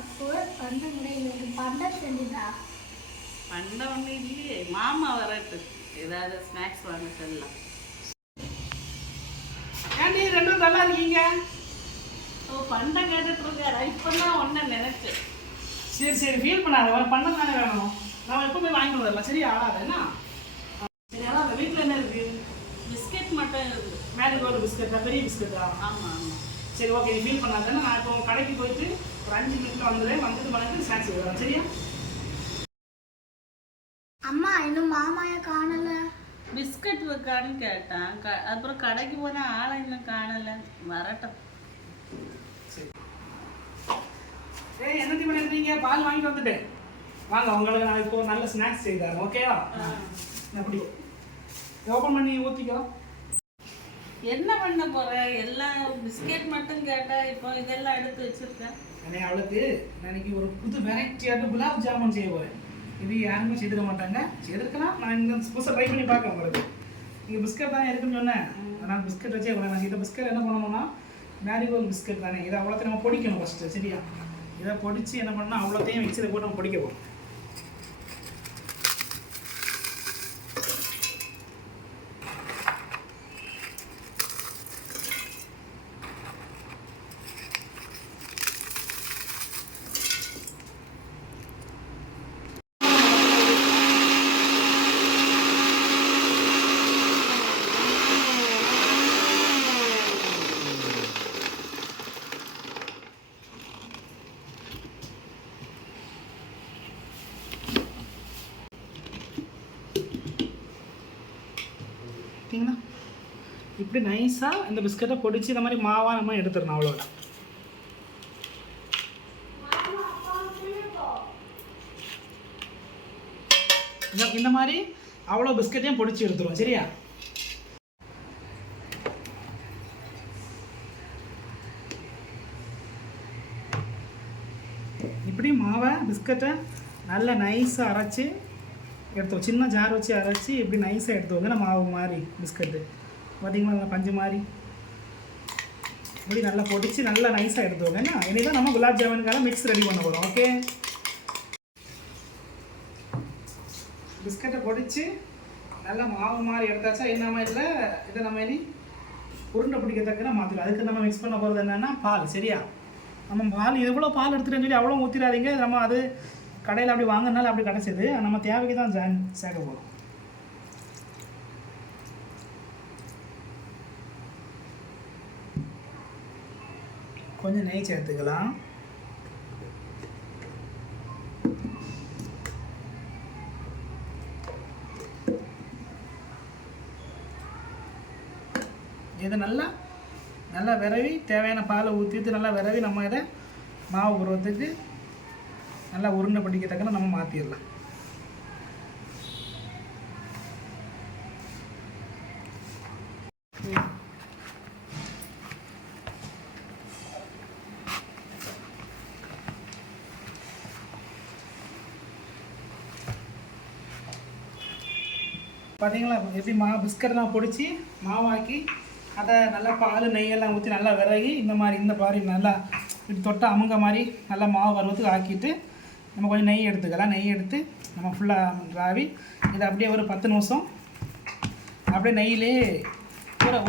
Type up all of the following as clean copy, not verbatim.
அப்போ பண்டம் கிடையாது, பண்டம் செஞ்சுதா? பண்டம் ஒன்றும் இல்லையே, மாமா வரட்டு ஏதாவது ஸ்நாக்ஸ் வாங்க சொல்லலாம். ஏன்டி ரெண்டும் நல்லா இருக்கீங்க? ஓ, பண்டம் கேட்டுட்டு இருக்காரா? இப்போதான் ஒன்றை நினைச்சேன். சரி சரி, ஃபீல் பண்ணாத, பண்டம் தானே வேணும். நம்ம எப்பவுமே வாங்கிட்டு வரலாம், சரியா? ஆடாது என்ன? சரி, அதான் அந்த வீட்டில் என்ன இருக்கு? பிஸ்கெட் மட்டும் இருக்குது. மேரிகோல்டு பிஸ்கட்டா, பெரிய பிஸ்கட்டா? ஆமாம் ஆமாம். சரி ஓகே, நீ ஃபீல் பண்ணாதானே. நான் இப்போ கடைக்கு போயிட்டு ஒரு 5 மினிட்ல வந்துடுறேன். வந்துட்டு பண்ணிட்டு ஸ்நாக்ஸ் எடுக்கலாம், சரியா? அம்மா இன்னும் மாமாய காணல. பிஸ்கட் இருக்கான்னு கேட்டான். அப்புறம் கடைக்கு போனால் ஆளை இன்னும் காணலை. வரட்டும். சரி. என்னத்தி பண்ணிருக்கீங்க? பால் வாங்கிட்டு வந்துட்டேன். வாங்க, உங்களுக்கு நான் இப்போ நல்ல ஸ்நாக்ஸ் செய்தாங்க, ஓகேவா? அப்படி ஓப்பன் பண்ணி ஊற்றிக்கோ. என்ன பண்ண போற? எல்லாம் பிஸ்கெட் மட்டும் கேட்டா, இப்போ இதெல்லாம் எடுத்து வச்சிருக்கேன். அண்ணே, அவளுக்கு நாளைக்கு ஒரு புது வெரைட்டியான குலாப் ஜாமுன் செய்ய போறேன். இது யாருமே செய்திருக்க மாட்டாங்க. செய்திருக்கலாம், நான் இந்த புதுசாக ட்ரை பண்ணி பார்க்க உங்களுக்கு. நீங்கள் பிஸ்கட் தானே இருக்குன்னு சொன்னேன், அதனால் பிஸ்கட் வச்சே கூட. நான் இந்த பிஸ்கட் என்ன பண்ணணும்னா மேரிகோல்டு பிஸ்கட் தானே, இதை அவ்வளோத்தையும் நம்ம பொடிக்கணும் ஃபஸ்ட்டு, சரியா? இதை பொடிச்சு என்ன பண்ணால் அவ்வளோத்தையும் மிக்சியில் போட்டு நம்ம பொடிக்க போகிறோம். பார்த்தீங்களா? இப்படி நைஸாக இந்த பிஸ்கட்டை பொடிச்சு இந்த மாதிரி மாவாக நம்ம எடுத்துடணும், அவ்வளோதான். இந்த மாதிரி அவ்வளோ பிஸ்கட்டையும் பொடிச்சு எடுத்துருவோம், சரியா? இப்படி மாவை பிஸ்கட்டை நல்லா நைஸாக அரைச்சி எடுத்தோம். சின்ன ஜார் வச்சு அரைச்சி இப்படி நைஸாக எடுத்துவோங்க. நம்ம மாவு மாதிரி பிஸ்கட்டு பார்த்திங்களா, நல்லா பஞ்சு மாதிரி இப்படி நல்லா பொடிச்சு நல்லா நைஸாக எடுத்துவோங்க. ஏன்னா இனி தான் நம்ம குலாப் ஜாமுனுக்காக மிக்ஸ் ரெடி பண்ண போகிறோம், ஓகே? பிஸ்கட்டை பொடிச்சு நல்லா மாவு மாதிரி எடுத்தாச்சா? என்ன இல்லை, இதை நம்ம இனி உருண்டை பிடிக்கத்தக்கன மாற்றிடும். அதுக்கு நம்ம மிக்ஸ் பண்ண போகிறது என்னென்னா பால், சரியா? நம்ம பால் எவ்வளோ பால் எடுத்துகிட்டேன்னு சொல்லி அவ்வளோ ஊற்றிடாதீங்க. நம்ம அது கடையில் அப்படி வாங்கினாலும் அப்படி கிடச்சிது. நம்ம தேவைக்கு தான் சேர்க்க போகிறோம். கொஞ்சம் நெய் சேர்த்துக்கலாம். இதை நல்லா விரவி தேவையான பாலை ஊற்றிட்டு நல்லா விரவி நம்ம இதை மாவு உருவத்துக்கு நல்லா உருண்டை பிடிக்கத்தக்கன நம்ம மாற்றிடலாம். பார்த்தீங்களா எப்படி பிஸ்கட்லாம் பொடிச்சு மாவாக்கி அதை நல்லா பால் நெய்யெல்லாம் ஊற்றி நல்லா விறகி இந்த மாதிரி நல்லா இப்படி தொட்ட அமுங்க மாதிரி நல்லா மாவு பருவத்துக்கு ஆக்கிட்டு நம்ம கொஞ்சம் நெய் எடுத்துக்கலாம். நெய் எடுத்து நம்ம ஃபுல்லாக ராவி இதை அப்படியே ஒரு 10 நிமிஷம் அப்படியே நெய்யிலே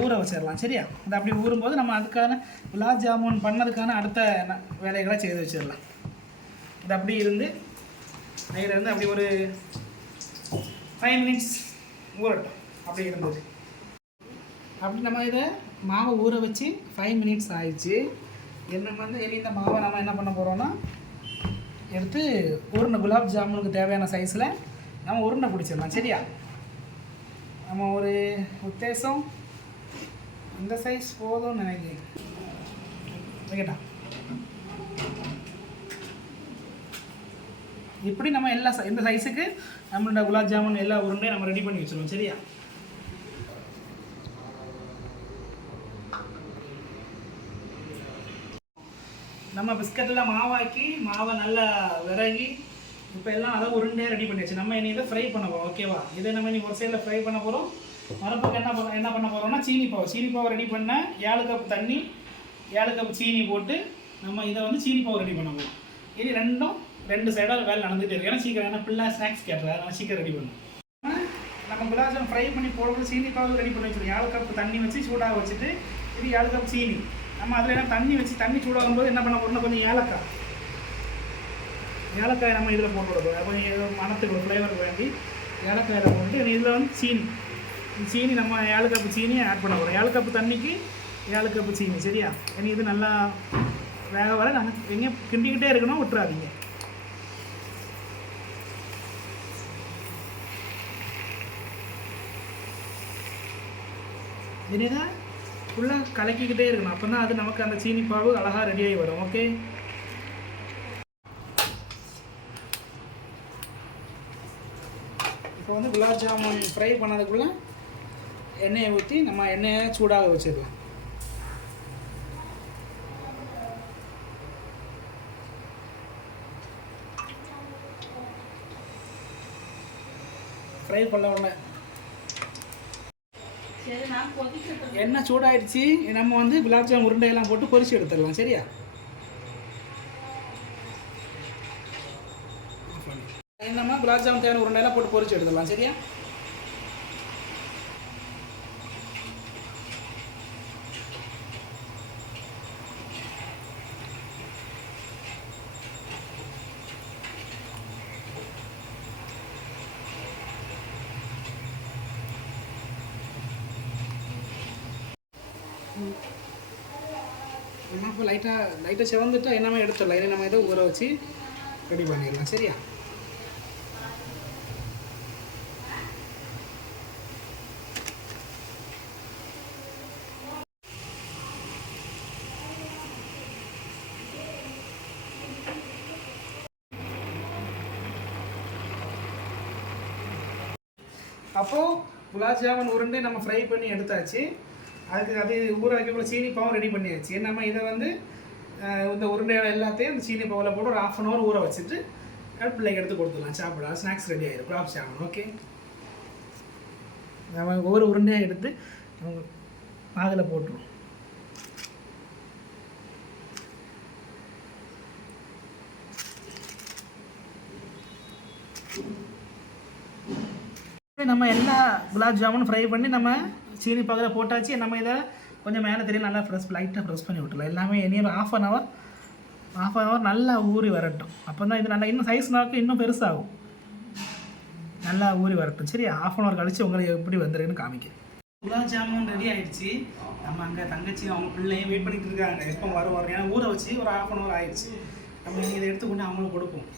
ஊற வச்சிடலாம், சரியா? அதை அப்படி ஊறும்போது நம்ம அதுக்கான குலாப் ஜாமுன் பண்ணதுக்கான அடுத்த வேலைகளை செய்து வச்சிடலாம். இது அப்படி இருந்து நெய்யில் இருந்து அப்படி ஒரு 5 மினிட்ஸ் ஊறட்டும். அப்படி இருந்தது. அப்படி நம்ம இதை மாவை ஊற வச்சு 5 மினிட்ஸ் ஆயிடுச்சு. இனி இந்த மாவை நம்ம என்ன பண்ண போகிறோன்னா எடுத்து உருண்டை குலாப் ஜாமுனுக்கு தேவையான சைஸில் நம்ம உருண்டை பிடிச்சிடலாம், சரியா? நம்ம ஒரு உத்தேசம் இந்த சைஸ் போதும்னு நினைக்கிறேன். ஓகேட்டா? இப்படி நம்ம இந்த சைஸுக்கு நம்மளோட குலாப் ஜாமுன் எல்லா உருண்டையும் நம்ம ரெடி பண்ணி வச்சுருவோம், சரியா? நம்ம பிஸ்கட்டில் மாவாக்கி மாவை நல்லா விறகி இப்போ எல்லாம் அதை உருண்டையாக ரெடி பண்ணியாச்சு. நம்ம இனி இதை ஃப்ரை பண்ண போகிறோம், ஓகேவா? இதை நம்ம இனி ஒரு சைடில் ஃப்ரை பண்ண போகிறோம். மறுபக்கம் என்ன பண்ண போகிறோம்னா சீனி பாவை ரெடி பண்ண 7 கப் தண்ணி 7 கப் சீனி போட்டு நம்ம இதை சீனி பாவை ரெடி பண்ண போகிறோம். இது ரெண்டும் 2 சைடாக வேலை நடந்துகிட்டே இருக்கு. ஏன்னா சீக்கிரம் ஏன்னா பிள்ளை ஸ்நாக்ஸ் கேட்டுறா, அதனால் சீக்கிரம் ரெடி பண்ணும். நம்ம குலாப் ஜாமுன் ஃப்ரை பண்ணி போடுறது சீனி பாவு ரெடி பண்ணி வச்சுருக்கோம். 7 கப் தண்ணி வச்சு சூடாக வச்சுட்டு இது 7 கப் சீனி. நம்ம அதில் என்ன தண்ணி வச்சு தண்ணி சூடாகும் போது என்ன பண்ண போகிறோம்னா கொஞ்சம் ஏலக்காய் நம்ம இதில் போட்டு விடுறோம். கொஞ்சம் மணத்துக்கு ஒரு ஃப்ளேவருக்கு வேண்டி ஏலக்காயில் போட்டு இதில் வந்து சீனி நம்ம 7 கப்பு சீனியை ஆட் பண்ண போகிறோம். 7 கப்பு தண்ணிக்கு 7 கப்பு சீனி. சரியா? இனி இது நல்லா வேக வர நாங்கள் எங்கேயும் கிண்டிக்கிட்டே இருக்கணும், விட்டுறாதீங்க. இனிதான் ஃபுல்லாக கலக்கிக்கிட்டே இருக்கணும். அப்போ தான் அது நமக்கு அந்த சீனி பாவு அழகாக ரெடியாகி வரும். ஓகே, இப்போ வந்து குலாப் ஜாமுன் ஃப்ரை பண்ணதுக்குள்ளே எண்ணெயை ஊற்றி நம்ம எண்ணெயை சூடாக வச்சிடலாம். ஃப்ரை பண்ண உடனே சரி, நான் கொதிக்கட்டும். எண்ணெய் சூடாயிடுச்சு. நம்ம வந்து குலாப் ஜாமுன் உருண்டையெல்லாம் போட்டு பொரிச்சு எடுத்துடலாம். சரியா? நம்ம குலாப் ஜாமுன் தேவையான உருண்டையெல்லாம் போட்டு பொரிச்சு எடுத்துடலாம். சரியா? நம்ம இப்போ லைட்டாக செவந்துட்டு என்னமே எடுத்துடலாம். இனி நம்ம இதை ஊற வச்சு ரெடி பண்ணிடலாம். சரியா? அப்போது குலாப் ஜாமுன் உருண்டை நம்ம ஃப்ரை பண்ணி எடுத்தாச்சு. அது ஊற வைக்கக்குள்ள சீனி பாவும் ரெடி பண்ணியாச்சு. நம்ம இதை வந்து இந்த உருண்டைகள் எல்லாத்தையும் இந்த சீனி பாவில் போட்டு ஒரு 1/2 அன் ஹவர் ஊற வச்சுட்டு பிள்ளைக்கு எடுத்து கொடுத்துடலாம், சாப்பிடலாம். ஸ்நாக்ஸ் ரெடி ஆகிடும் குலாப் ஜாமுன். ஓகே, நம்ம ஒவ்வொரு உருண்டையாக எடுத்து நம்ம அதில் போட்டுருவோம். நம்ம எல்லா குலாப் ஜாமுன் ஃப்ரை பண்ணி நம்ம சீனி பாகில் போட்டாச்சு. நம்ம இதை கொஞ்சம் மேலே தெரியும் நல்லா லைட்டாக ப்ரெஸ் பண்ணி விட்டுலாம். எல்லாமே இனி 1/2 அன் ஹவர் நல்லா ஊறி வரட்டும். அப்போ தான் இது நல்லா இன்னும் சைஸ் நாக்கு இன்னும் பெருசாகும். நல்லா ஊறி வரட்டும். சரி, 1/2 அன் ஹவர் கழித்து உங்களுக்கு எப்படி வந்துருக்குன்னு காமிக்கிறேன். குலாப் ஜாமுன் ரெடி ஆகிடுச்சு. நம்ம அங்கே தங்கச்சி அவங்க பிள்ளையும் வெயிட் பண்ணிட்டு இருக்காங்க, எப்போ வரும். ஏன்னா ஊற வச்சு ஒரு 1/2 அன் ஹவர் ஆயிடுச்சு. நம்ம இதை எடுத்துக்கொண்டு அவங்களுக்கு கொடுப்போம்.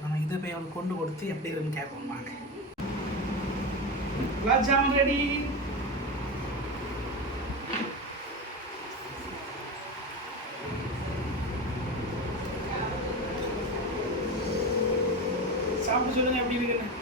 நம்ம இதை போய் அவளுக்கு கொண்டு கொடுத்து எப்படி இருக்குன்னு கேட்போம். வாங்க, குலாப் ஜாமுன் ரெடி. சாப்பிட்டு சொல்லுங்க எப்படி இருக்குன்னு.